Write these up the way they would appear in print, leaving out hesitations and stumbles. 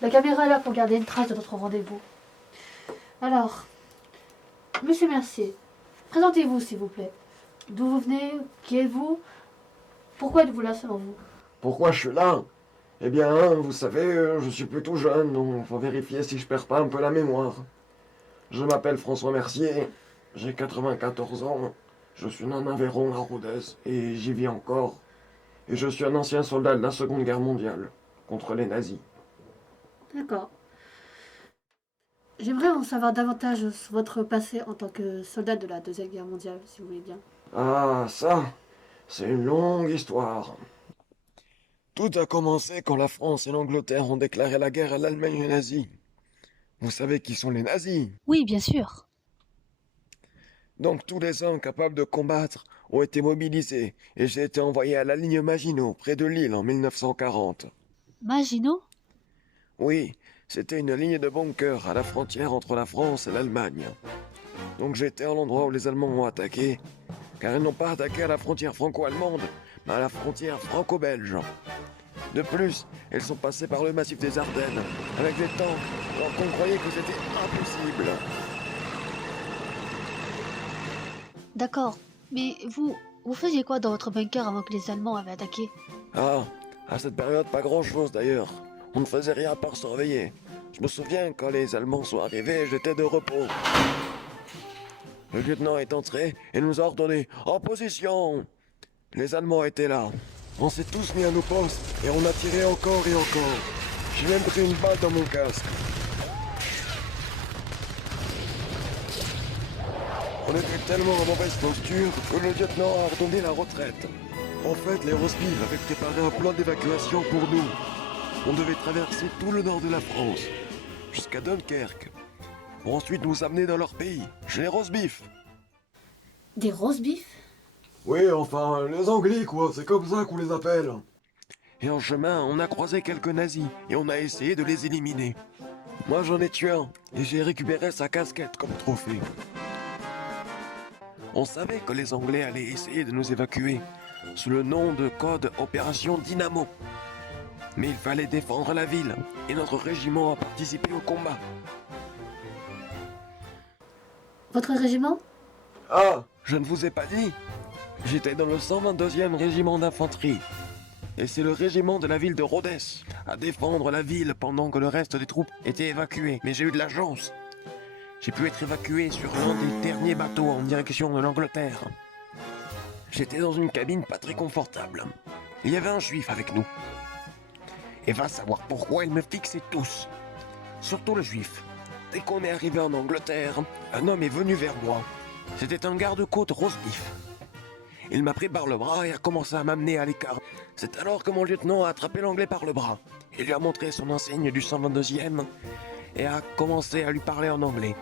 La caméra est là pour garder une trace de notre rendez-vous. Alors, monsieur Mercier, présentez-vous s'il vous plaît. D'où vous venez? Qui êtes-vous? Pourquoi êtes-vous là selon vous? Pourquoi je suis là? Eh bien, vous savez, je suis plutôt jeune, donc faut vérifier si je perds pas un peu la mémoire. Je m'appelle François Mercier, j'ai 94 ans, je suis né en Aveyron à Rodez, et j'y vis encore. Et je suis un ancien soldat de la Seconde Guerre mondiale, contre les nazis. D'accord. J'aimerais en savoir davantage sur votre passé en tant que soldat de la Deuxième Guerre mondiale, si vous voulez bien. Ah, ça, c'est une longue histoire. Tout a commencé quand la France et l'Angleterre ont déclaré la guerre à l'Allemagne et aux nazis. Vous savez qui sont les nazis? Oui, bien sûr. Donc tous les hommes capables de combattre ont été mobilisés et j'ai été envoyé à la ligne Maginot, près de Lille, en 1940. Maginot? Oui, c'était une ligne de bunkers à la frontière entre la France et l'Allemagne. Donc j'étais à l'endroit où les Allemands ont attaqué, car ils n'ont pas attaqué à la frontière franco-allemande, mais à la frontière franco-belge. De plus, ils sont passés par le massif des Ardennes, avec des tanks, alors qu'on croyait que c'était impossible. D'accord. Mais vous faisiez quoi dans votre bunker avant que les Allemands avaient attaqué? Ah, à cette période, pas grand-chose d'ailleurs. On ne faisait rien à part surveiller. Je me souviens, quand les Allemands sont arrivés, j'étais de repos. Le lieutenant est entré et nous a ordonné « En position !» Les Allemands étaient là. On s'est tous mis à nos postes et on a tiré encore et encore. J'ai même pris une balle dans mon casque. On était tellement en mauvaise posture que le lieutenant a ordonné la retraite. En fait, les Rosbifs avaient préparé un plan d'évacuation pour nous. On devait traverser tout le nord de la France, jusqu'à Dunkerque, pour ensuite nous amener dans leur pays, chez les Rosbifs. Des roast beef? Oui, enfin, les Anglais, quoi, c'est comme ça qu'on les appelle. Et en chemin, on a croisé quelques nazis, et on a essayé de les éliminer. Moi, j'en ai tué un, et j'ai récupéré sa casquette comme trophée. On savait que les Anglais allaient essayer de nous évacuer, sous le nom de code Opération Dynamo. Mais il fallait défendre la ville, et notre régiment a participé au combat. Votre régiment? Ah, je ne vous ai pas dit. J'étais dans le 122e régiment d'infanterie. Et c'est le régiment de la ville de Rodez, à défendre la ville pendant que le reste des troupes étaient évacuées. Mais j'ai eu de la chance. J'ai pu être évacué sur l'un des derniers bateaux en direction de l'Angleterre. J'étais dans une cabine pas très confortable. Il y avait un juif avec nous. Et va savoir pourquoi ils me fixaient tous. Surtout le juif. Dès qu'on est arrivé en Angleterre, un homme est venu vers moi. C'était un garde-côte rosbif. Il m'a pris par le bras et a commencé à m'amener à l'écart. C'est alors que mon lieutenant a attrapé l'anglais par le bras. Il lui a montré son enseigne du 122e et a commencé à lui parler en anglais.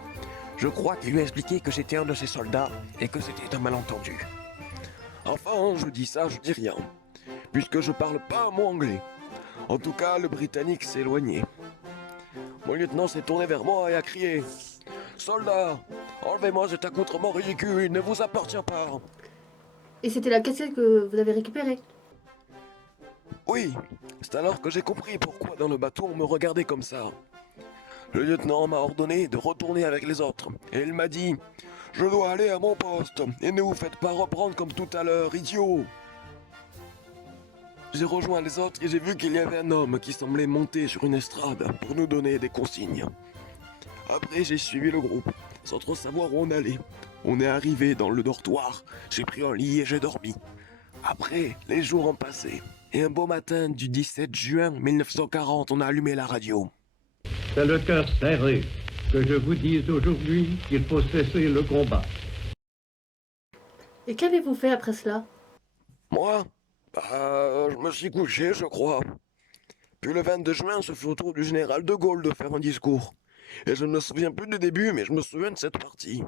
Je crois qu'il lui a expliqué que j'étais un de ses soldats et que c'était un malentendu. Enfin, je dis ça, je dis rien, puisque je parle pas un mot anglais. En tout cas, le Britannique s'est éloigné. Mon lieutenant s'est tourné vers moi et a crié « Soldat, enlevez-moi cet accoutrement ridicule, il ne vous appartient pas !» Et c'était la cassette que vous avez récupérée? Oui, c'est alors que j'ai compris pourquoi dans le bateau on me regardait comme ça. Le lieutenant m'a ordonné de retourner avec les autres, et il m'a dit « Je dois aller à mon poste, et ne vous faites pas reprendre comme tout à l'heure, idiot !» J'ai rejoint les autres et j'ai vu qu'il y avait un homme qui semblait monter sur une estrade pour nous donner des consignes. Après, j'ai suivi le groupe, sans trop savoir où on allait. On est arrivé dans le dortoir, j'ai pris un lit et j'ai dormi. Après, les jours ont passé, et un beau matin du 17 juin 1940, on a allumé la radio. C'est le cœur serré que je vous dise aujourd'hui qu'il faut cesser le combat. Et qu'avez-vous fait après cela? Moi, je me suis couché, je crois. Puis le 22 juin, ce fut au tour du général de Gaulle de faire un discours. Et je ne me souviens plus du début, mais je me souviens de cette partie.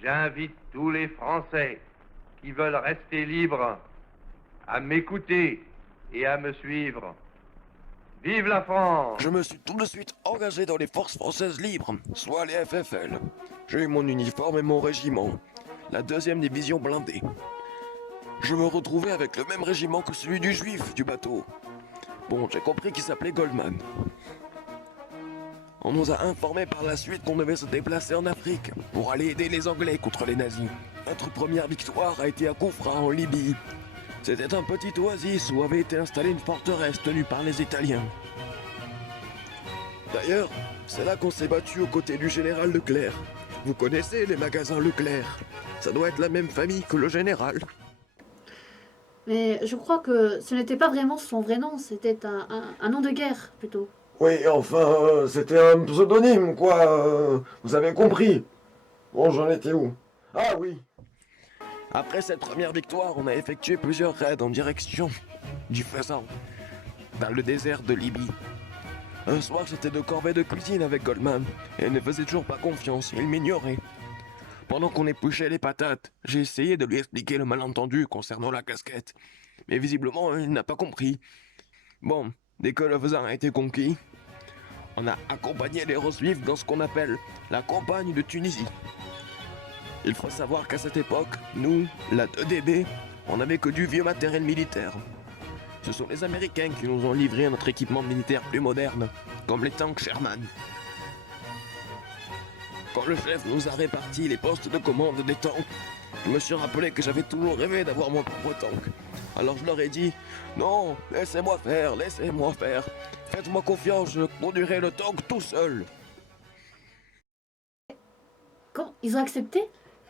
J'invite tous les Français qui veulent rester libres à m'écouter et à me suivre. Vive la France! Je me suis tout de suite engagé dans les forces françaises libres, soit les FFL. J'ai eu mon uniforme et mon régiment, la 2e division blindée. Je me retrouvais avec le même régiment que celui du juif du bateau. Bon, j'ai compris qu'il s'appelait Goldman. On nous a informé par la suite qu'on devait se déplacer en Afrique pour aller aider les Anglais contre les nazis. Notre première victoire a été à Koufra en Libye. C'était un petit oasis où avait été installée une forteresse tenue par les Italiens. D'ailleurs, c'est là qu'on s'est battu aux côtés du général Leclerc. Vous connaissez les magasins Leclerc? Ça doit être la même famille que le général. Mais je crois que ce n'était pas vraiment son vrai nom, c'était un nom de guerre plutôt. Oui, enfin, c'était un pseudonyme, quoi. Vous avez compris. Bon, j'en étais où? Ah oui. Après cette première victoire, on a effectué plusieurs raids en direction du Fezzan, dans le désert de Libye. Un soir, j'étais de corvée de cuisine avec Goldman, et il ne faisait toujours pas confiance, il m'ignorait. Pendant qu'on épluchait les patates, j'ai essayé de lui expliquer le malentendu concernant la casquette, mais visiblement, il n'a pas compris. Bon, dès que le Fezzan a été conquis, on a accompagné les Juifs dans ce qu'on appelle la campagne de Tunisie. Il faut savoir qu'à cette époque, nous, la 2DB, on n'avait que du vieux matériel militaire. Ce sont les Américains qui nous ont livré notre équipement militaire plus moderne, comme les tanks Sherman. Quand le chef nous a réparti les postes de commande des tanks, je me suis rappelé que j'avais toujours rêvé d'avoir mon propre tank. Alors je leur ai dit, non, laissez-moi faire, faites-moi confiance, je conduirai le tank tout seul. Comment? Ils ont accepté?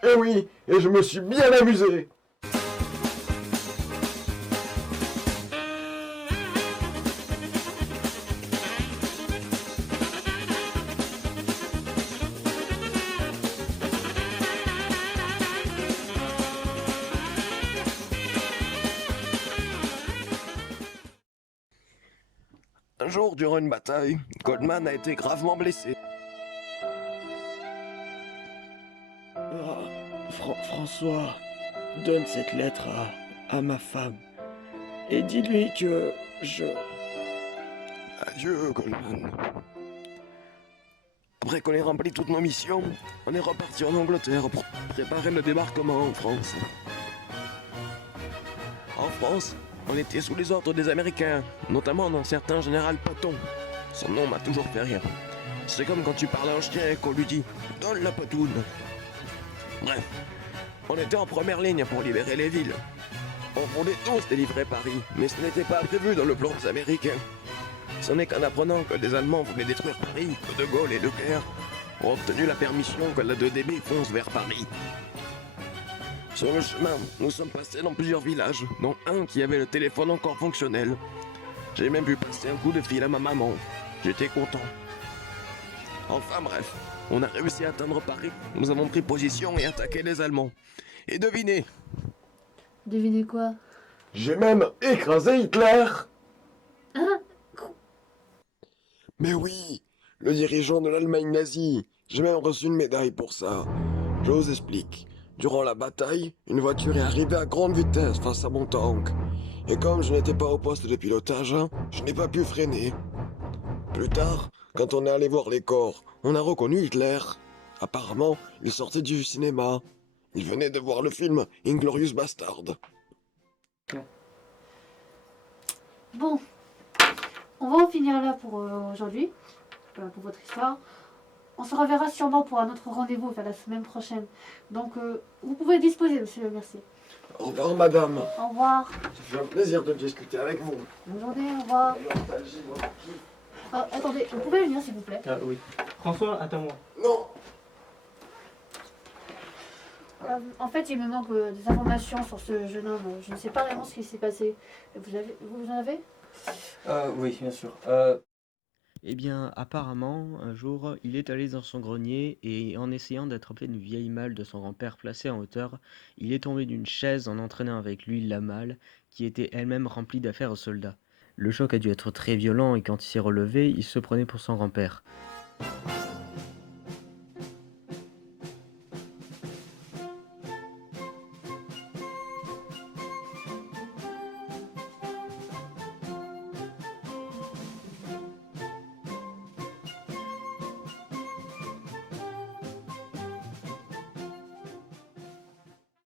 Eh oui, et je me suis bien amusé. Un jour, durant une bataille, Goldman a été gravement blessé. François, donne cette lettre à ma femme et dis-lui que je... Adieu, Goldman. Après qu'on ait rempli toutes nos missions, on est reparti en Angleterre pour préparer le débarquement en France. En France, on était sous les ordres des Américains, notamment d'un certain général Patton. Son nom m'a toujours fait rire. C'est comme quand tu parles à un chien et qu'on lui dit « Donne la patoune ». Bref, on était en première ligne pour libérer les villes. On voulait tous délivrer Paris, mais ce n'était pas prévu dans le plan des Américains. Ce n'est qu'en apprenant que les Allemands voulaient détruire Paris que De Gaulle et Leclerc ont obtenu la permission que la 2DB fonce vers Paris. Sur le chemin, nous sommes passés dans plusieurs villages, dont un qui avait le téléphone encore fonctionnel. J'ai même pu passer un coup de fil à ma maman. J'étais content. Enfin bref, on a réussi à atteindre Paris. Nous avons pris position et attaqué les Allemands. Et devinez, Devinez quoi? j'ai même écrasé Hitler. Hein? Mais oui, le dirigeant de l'Allemagne nazie. J'ai même reçu une médaille pour ça. Je vous explique. Durant la bataille, une voiture est arrivée à grande vitesse face à mon tank. Et comme je n'étais pas au poste de pilotage, je n'ai pas pu freiner. Plus tard, quand on est allé voir les corps, on a reconnu Hitler. Apparemment, il sortait du cinéma. Il venait de voir le film Inglourious Bastard. Bon, on va en finir là pour aujourd'hui, pour votre histoire. On se reverra sûrement pour un autre rendez-vous vers la semaine prochaine. Donc, vous pouvez disposer, monsieur, merci. Au revoir, madame. Au revoir. Ça fait un plaisir de discuter avec vous. Bonne journée, au revoir. Nostalgie, moi. Attendez, vous pouvez venir, s'il vous plaît. Ah oui. François, attends-moi. Non. En fait, il me manque des informations sur ce jeune homme. Je ne sais pas vraiment ce qui s'est passé. Vous en avez? Oui, bien sûr. Eh bien, apparemment, un jour, il est allé dans son grenier et en essayant d'attraper une vieille malle de son grand-père placée en hauteur, il est tombé d'une chaise en entraînant avec lui la malle, qui était elle-même remplie d'affaires aux soldats. Le choc a dû être très violent et quand il s'est relevé, il se prenait pour son grand-père.